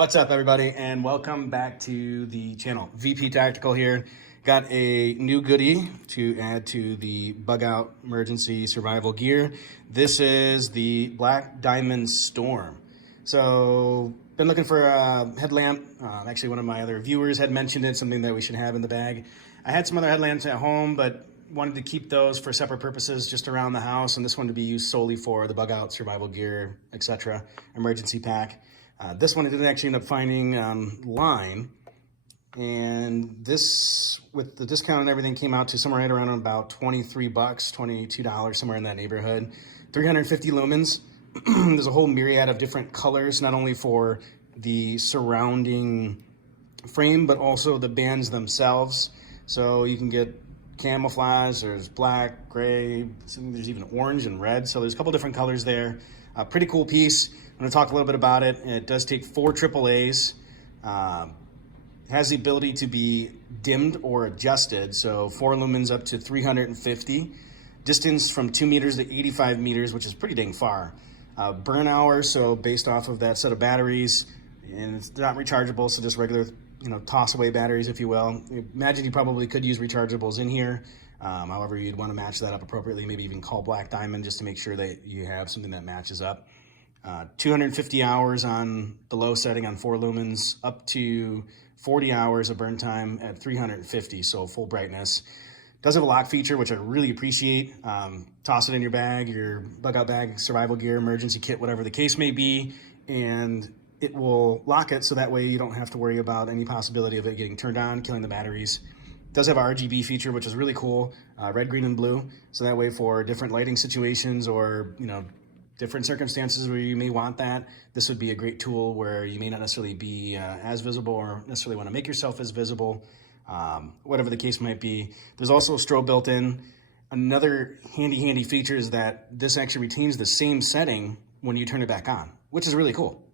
What's up, everybody, and welcome back to the channel. VP Tactical here. Got a new goodie to add to the bug out emergency survival gear. This is the Black Diamond Storm. So, been looking for a headlamp. Actually, one of my other viewers had mentioned it, something that we should have in the bag. I had some other headlamps at home, but wanted to keep those for separate purposes just around the house, and this one to be used solely for the bug out survival gear, etc. emergency pack. This one I didn't actually end up finding online, and this, with the discount and everything, came out to somewhere right around about 23 bucks, $22, somewhere in that neighborhood. 350 lumens. There's a whole myriad of different colors, not only for the surrounding frame, but also the bands themselves. So you can get camouflage, there's black, gray, there's even orange and red. So there's a couple different colors there. Pretty cool piece. I'm going to talk a little bit about it. It does take 4 AAAs. Has the ability to be dimmed or adjusted. So 4 lumens up to 350. Distance from 2 meters to 85 meters, which is pretty dang far. Burn hour, so based off of that set of batteries, and it's not rechargeable, so just regular, toss away batteries, if you will. Imagine you probably could use rechargeables in here. However, you'd want to match that up appropriately, maybe even call Black Diamond just to make sure that you have something that matches up. 250 hours on the low setting on 4 lumens, up to 40 hours of burn time at 350, so full brightness. Does have a lock feature, which I really appreciate. Toss it in your bag, your bug out bag, survival gear, emergency kit, whatever the case may be, and it will lock it so that way you don't have to worry about any possibility of it getting turned on, killing the batteries. Does have a RGB feature, which is really cool, red, green, and blue. So that way for different lighting situations or, different circumstances where you may want that, this would be a great tool where you may not necessarily be as visible or necessarily want to make yourself as visible, whatever the case might be. There's also a strobe built in. Another handy feature is that this actually retains the same setting when you turn it back on, which is really cool.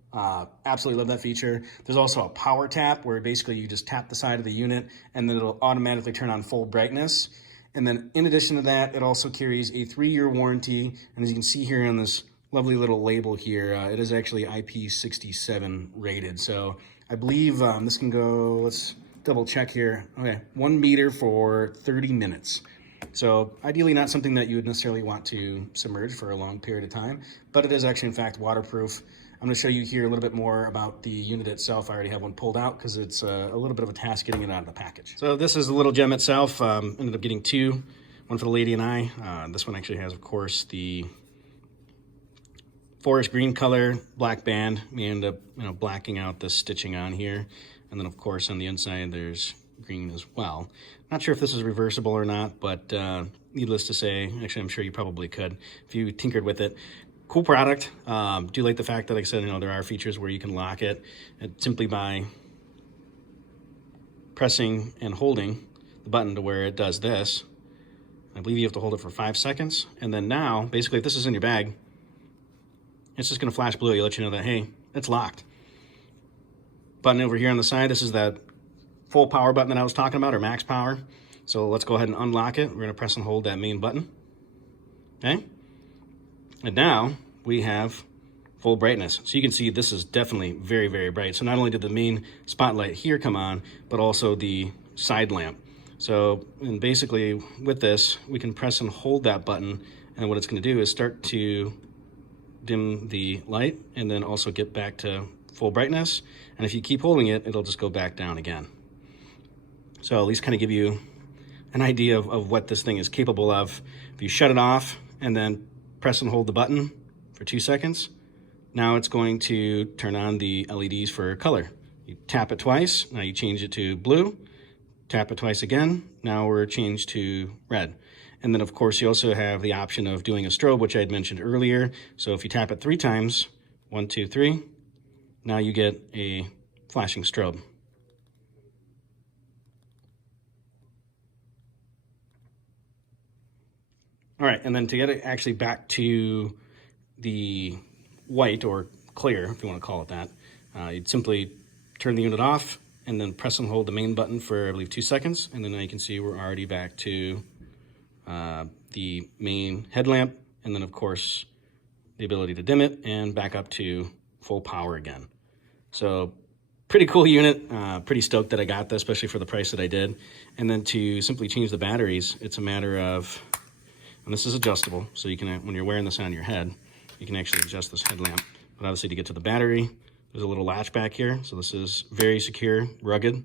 Absolutely love that feature. There's also a power tap where basically you just tap the side of the unit and then it'll automatically turn on full brightness. And then in addition to that, it also carries a 3-year warranty. And as you can see here on this lovely little label here, it is actually IP65 rated. So I believe this can go, let's double check here. Okay, 1 meter for 30 minutes. So ideally not something that you would necessarily want to submerge for a long period of time, but it is actually in fact waterproof. I'm going to show you here a little bit more about the unit itself. I already have one pulled out because it's a little bit of a task getting it out of the package. So this is the little gem itself. Ended up getting 2, one for the lady and I. This one actually has, of course, the forest green color, black band. We end up, blacking out the stitching on here. And then, of course, on the inside, there's green as well. Not sure if this is reversible or not, but needless to say, actually, I'm sure you probably could if you tinkered with it. Cool product. Do like the fact that, like I said, there are features where you can lock it simply by pressing and holding the button to where it does this. I believe you have to hold it for 5 seconds. And then now, basically, if this is in your bag, it's just going to flash blue. You let you know that, hey, it's locked. Button over here on the side, this is that full power button that I was talking about, or max power. So let's go ahead and unlock it. We're going to press and hold that main button. Okay? And now we have full brightness. So you can see this is definitely very, very bright. So not only did the main spotlight here come on, but also the side lamp. So, and basically with this, we can press and hold that button, and what it's going to do is start to dim the light and then also get back to full brightness. And if you keep holding it, it'll just go back down again. So at least kind of give you an idea of what this thing is capable of. If you shut it off and then press and hold the button for 2 seconds, now it's going to turn on the LEDs for color. You tap it twice, now you change it to blue. Tap it twice again, now we're changed to red. And then, of course, you also have the option of doing a strobe, which I had mentioned earlier. So if you tap it 3 times, 1, 2, 3, now you get a flashing strobe. All right, and then to get it actually back to the white or clear, if you want to call it that, you'd simply turn the unit off and then press and hold the main button for, I believe, 2 seconds. And then now you can see we're already back to the main headlamp, and then, of course, the ability to dim it and back up to full power again. So Pretty cool unit. Pretty stoked that I got this, especially for the price that I did. And then to simply change the batteries, it's a matter of, and this is adjustable, so you can, when you're wearing this on your head, you can actually adjust this headlamp. But obviously to get to the battery, there's a little latch back here. So this is very secure, rugged.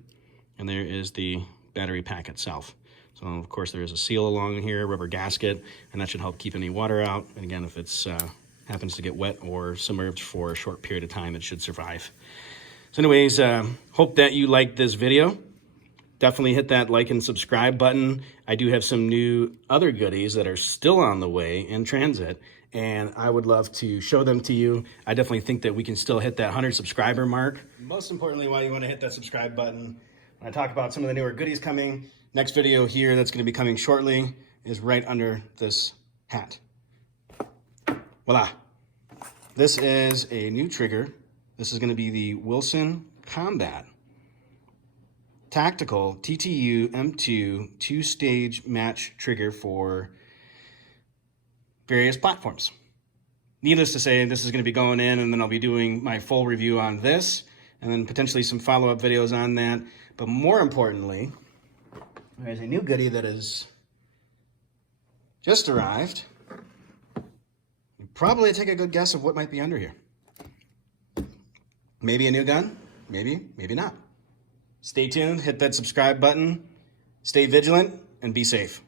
And there is the battery pack itself. So of course there is a seal along here, rubber gasket, and that should help keep any water out. And again, if it's happens to get wet or submerged for a short period of time, it should survive. So anyways, hope that you liked this video. Definitely hit that like and subscribe button. I do have some new other goodies that are still on the way in transit, and I would love to show them to you. I definitely think that we can still hit that 100 subscriber mark. Most importantly, why you want to hit that subscribe button. When I talk about some of the newer goodies coming, next video here that's going to be coming shortly is right under this hat. Voila. This is a new trigger. This is going to be the Wilson Combat Tactical TTU M2 two-stage match trigger for various platforms. Needless to say, this is going to be going in, and then I'll be doing my full review on this, and then potentially some follow-up videos on that. But more importantly, there's a new goodie that has just arrived. You probably take a good guess of what might be under here. Maybe a new gun, maybe not. Stay tuned, hit that subscribe button, stay vigilant, and be safe.